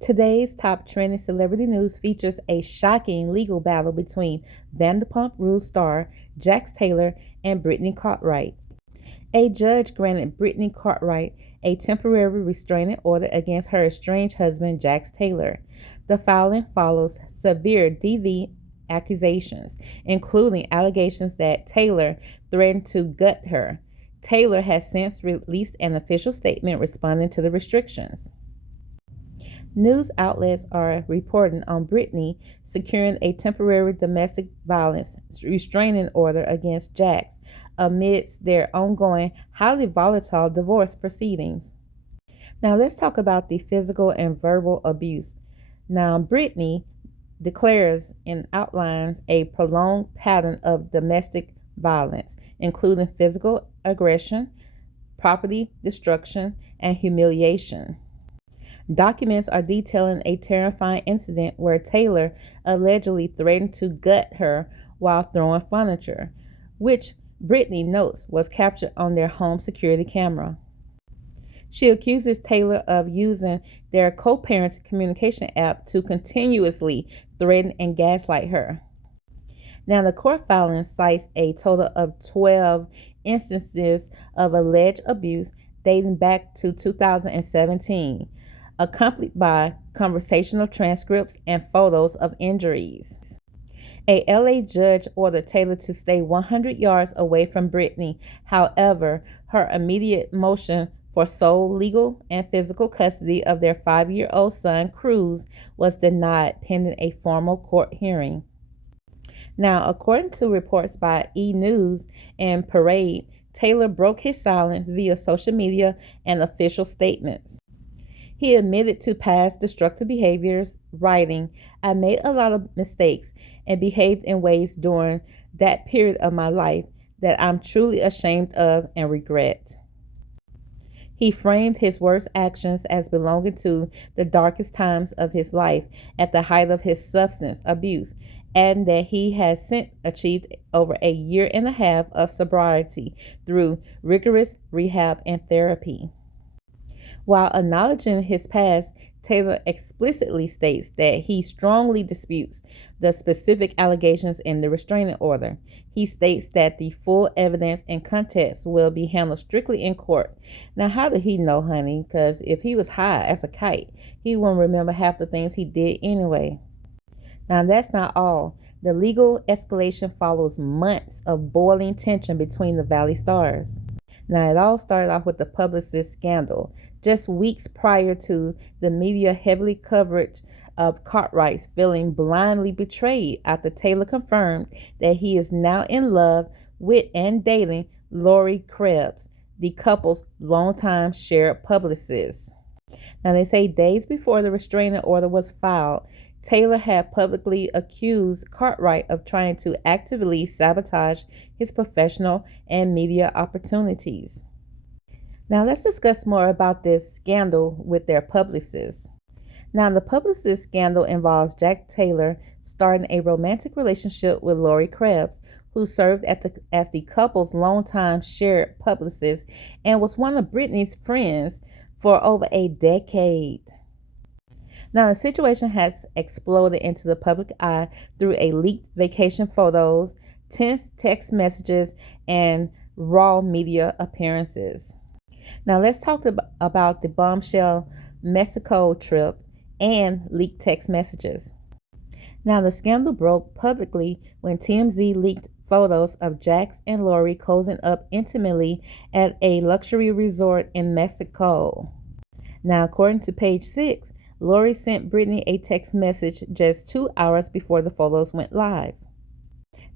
Today's top trending celebrity news features a shocking legal battle between Vanderpump Rules star Jax Taylor and Brittany Cartwright. A judge granted Brittany Cartwright a temporary restraining order against her estranged husband, Jax Taylor. The filing follows severe DV accusations, including allegations that Taylor threatened to gut her. Taylor has since released an official statement responding to the restrictions. News outlets are reporting on Brittany securing a temporary domestic violence restraining order against Jax amidst their ongoing, highly volatile divorce proceedings. Now, let's talk about the physical and verbal abuse. Now, Brittany declares and outlines a prolonged pattern of domestic violence, including physical aggression, property destruction, and humiliation. Documents are detailing a terrifying incident where Taylor allegedly threatened to gut her while throwing furniture, which Brittany notes was captured on their home security camera. She accuses Taylor of using their co-parenting communication app to continuously threaten and gaslight her. Now, the court filing cites a total of 12 instances of alleged abuse dating back to 2017. Accompanied by conversational transcripts and photos of injuries. A LA judge ordered Taylor to stay 100 yards away from Brittany. However, her immediate motion for sole legal and physical custody of their 5-year-old son, Cruz, was denied pending a formal court hearing. Now, according to reports by E! News and Parade, Taylor broke his silence via social media and official statements. He admitted to past destructive behaviors, writing, "I made a lot of mistakes and behaved in ways during that period of my life that I'm truly ashamed of and regret." He framed his worst actions as belonging to the darkest times of his life at the height of his substance abuse, and that he has since achieved over a year and a half of sobriety through rigorous rehab and therapy. While acknowledging his past, Taylor explicitly states that he strongly disputes the specific allegations in the restraining order. He states that the full evidence and context will be handled strictly in court. Now, how did he know, honey? Because if he was high as a kite, he wouldn't remember half the things he did anyway. Now, that's not all. The legal escalation follows months of boiling tension between the Valley stars. Now, it all started off with the publicist scandal. Just weeks prior to the media heavily coverage of Cartwright's feeling blindly betrayed after Taylor confirmed that he is now in love with and dating Lori Krebs, the couple's longtime shared publicist. Now, they say days before the restraining order was filed, Taylor had publicly accused Cartwright of trying to actively sabotage his professional and media opportunities. Now, let's discuss more about this scandal with their publicists. Now, the publicist scandal involves Jax Taylor starting a romantic relationship with Lori Krebs, who served as the couple's longtime shared publicist and was one of Brittany's friends for over a decade. Now, the situation has exploded into the public eye through a leaked vacation photos, tense text messages, and raw media appearances. Now, let's talk about the bombshell Mexico trip and leaked text messages. Now, the scandal broke publicly when TMZ leaked photos of Jax and Lori cozying up intimately at a luxury resort in Mexico. Now, according to page 6, Lori sent Brittany a text message just 2 hours before the photos went live.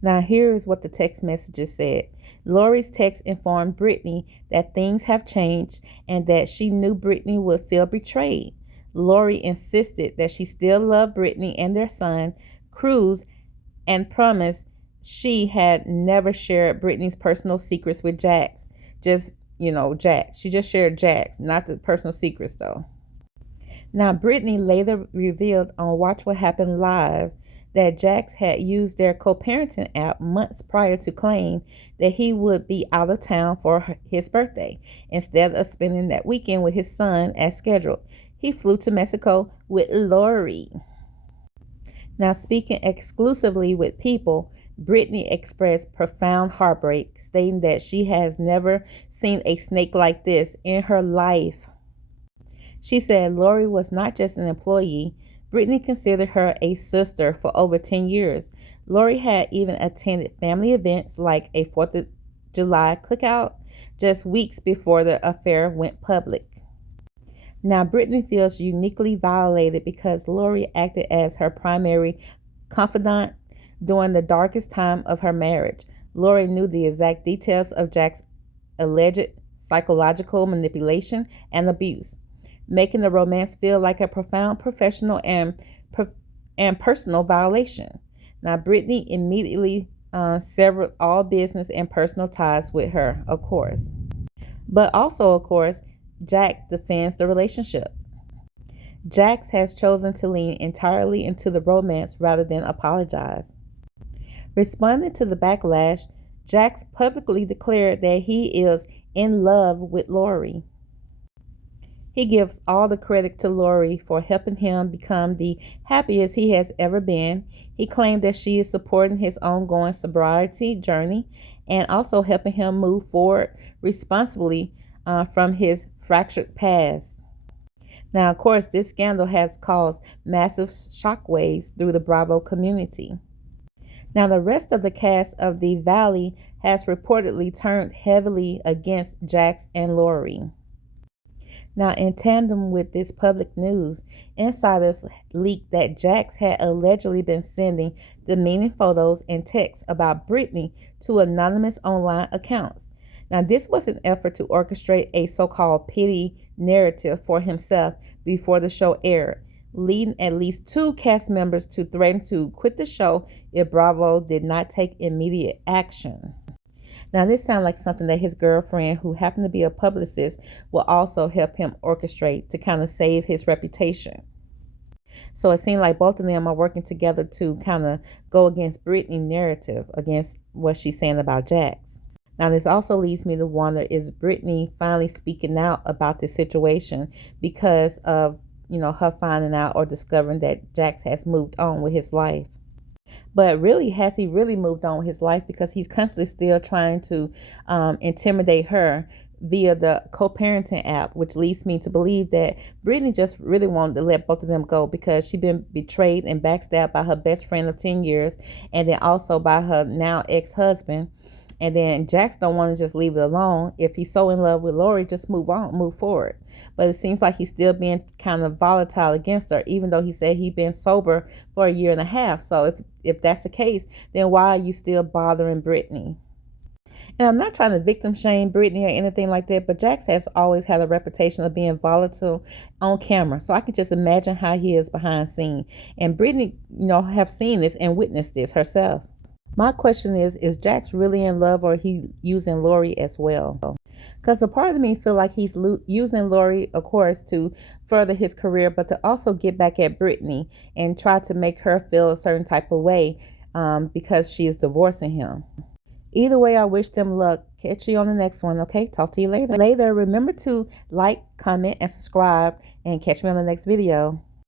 Now, here's what the text messages said. Lori's text informed Brittany that things have changed and that she knew Brittany would feel betrayed. Lori insisted that she still loved Brittany and their son, Cruz, and promised she had never shared Brittany's personal secrets with Jax. Jax. She just shared Jax, not the personal secrets, though. Now, Brittany later revealed on Watch What Happened Live that Jax had used their co-parenting app months prior to claim that he would be out of town for his birthday instead of spending that weekend with his son as scheduled. he flew to Mexico with Lori. Now, speaking exclusively with People, Brittany expressed profound heartbreak, stating that she has never seen a snake like this in her life. She said Lori was not just an employee. Brittany considered her a sister for over 10 years. Lori had even attended family events like a 4th of July cookout just weeks before the affair went public. Now, Brittany feels uniquely violated because Lori acted as her primary confidant during the darkest time of her marriage. Lori knew the exact details of Jax's alleged psychological manipulation and abuse, making the romance feel like a profound professional and personal violation. Now, Brittany immediately severed all business and personal ties with her, of course. But also, of course, Jax defends the relationship. Jax has chosen to lean entirely into the romance rather than apologize. Responding to the backlash, Jax publicly declared that he is in love with Lori. He gives all the credit to Lori for helping him become the happiest he has ever been. He claimed that she is supporting his ongoing sobriety journey and also helping him move forward responsibly from his fractured past. Now, of course, this scandal has caused massive shockwaves through the Bravo community. Now, the rest of the cast of The Valley has reportedly turned heavily against Jax and Lori. Now, in tandem with this public news, insiders leaked that Jax had allegedly been sending demeaning photos and texts about Brittany to anonymous online accounts. Now, this was an effort to orchestrate a so-called pity narrative for himself before the show aired, leading at least 2 cast members to threaten to quit the show if Bravo did not take immediate action. Now, this sounds like something that his girlfriend, who happened to be a publicist, will also help him orchestrate to kind of save his reputation. So it seemed like both of them are working together to kind of go against Brittany's narrative, against what she's saying about Jax. Now, this also leads me to wonder, is Brittany finally speaking out about this situation because of, her finding out or discovering that Jax has moved on with his life? But really, has he really moved on with his life? Because he's constantly still trying to intimidate her via the co-parenting app, which leads me to believe that Brittany just really wanted to let both of them go because she's been betrayed and backstabbed by her best friend of 10 years and then also by her now ex-husband. And then Jax don't want to just leave it alone. If he's so in love with Lori, just move on, move forward. But it seems like he's still being kind of volatile against her, even though he said he'd been sober for 1.5 years. So if that's the case, then why are you still bothering Brittany? And I'm not trying to victim shame Brittany or anything like that, but Jax has always had a reputation of being volatile on camera. So I can just imagine how he is behind scene. And Brittany, have seen this and witnessed this herself. My question is Jax really in love, or he using Lori as well? Because a part of me feel like he's using Lori, of course, to further his career, but to also get back at Brittany and try to make her feel a certain type of way because she is divorcing him. Either way, I wish them luck. Catch you on the next one, okay? Talk to you later. Remember to like, comment, and subscribe, and catch me on the next video.